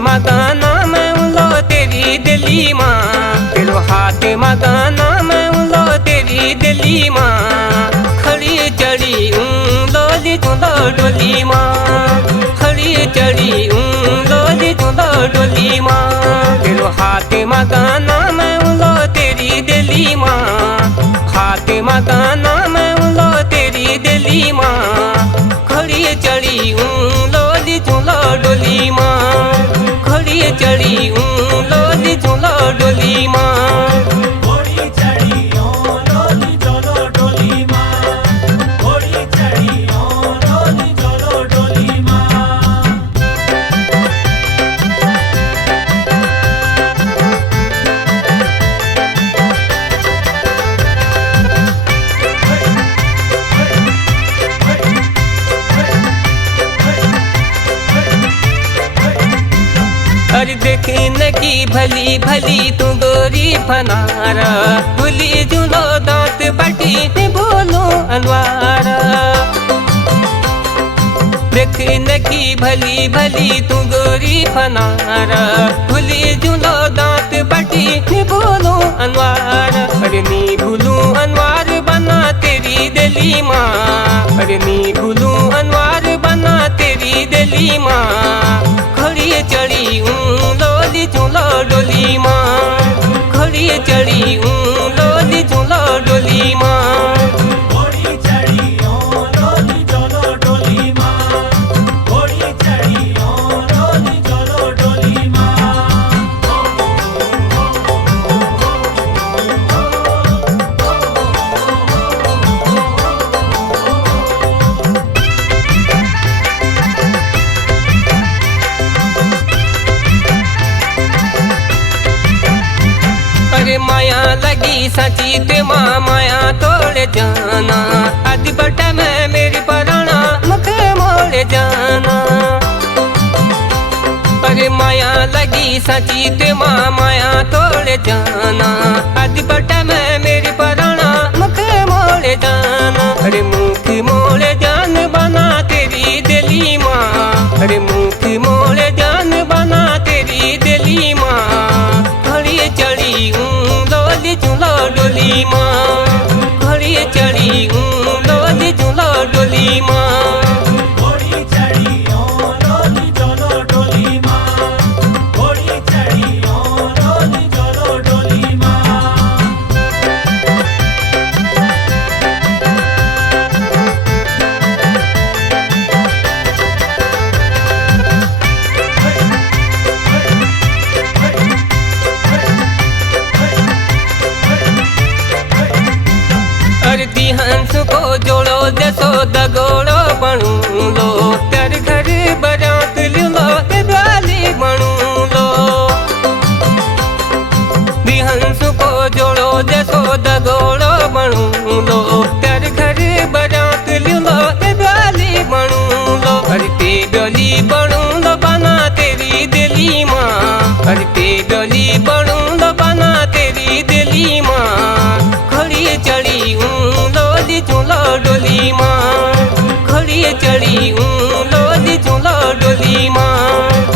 में गाना मैं लो तेरी दिली माँ, तेरो हाथ में गाना मैं लो तेरी दिली माँ, खड़ी चढ़ी लोली चुलो डोली माँ, खड़ी चढ़ी लोली चुलो डोली माँ, तेरो हाथ में गाना मैं लो तेरी दिली माँ, हाथ में गाना मैं लो तेरी दिली माँ, खड़ी चढ़ी लोली चुलो डोली माँ, खड़ी चढ़ी लोली चुलो डोली माँ। अरे देखने की भली भली तू गोरी फनारा, भूली जुलो दांत बटी बोलो अनवारा। देखने की भली भली तू गोरी फनारा, भूली जुलो दांत बटी बोलो अनवारा। अरे नी भूलू अनवार बना तेरी दिली माँ, अरे नी भूलू अनवार बना तेरी दिली माँ, खड़ी चढ़ी लोली चुलो डोली माँ, खड़ी चढ़ी लोली चुलो डोली माँ। अरे माया लगी सची ते माँ माया तोड़ जाना, आदि बटा में मेरी पराना मुखे मोड़ जाना। अरे माया लगी सची ते माँ माया तोड़ जाना, आदि बटा में मेरी पराना मुखे मोड़ जाना। अरे मुख मोड़ जान बना तेरी दिली माँ, अरे मुख मोड़ जान बना तेरी दिली माँ, खड़ी चढ़ी लोली चुलो डोली माँ, खड़ी चढ़ी लोली चुलो डोली माँ। हंस को जोड़ो जसो दगोड़ो बनू लो, तर घर बरात लो दिवाली बनू लो। हंस को जोड़ो जसो दगोड़ो बनू लो, तर घर बरात लो दिवाली बनू लो। अरे ते डोली बनू लो बना तेरी दिली माँ, अरे ते डोली बनू लो बना तेरी दिली माँ, खड़ी चढ़ी लोली चुलो डोली माँ, खड़ी चढ़ी लोली चुलो डोली माँ।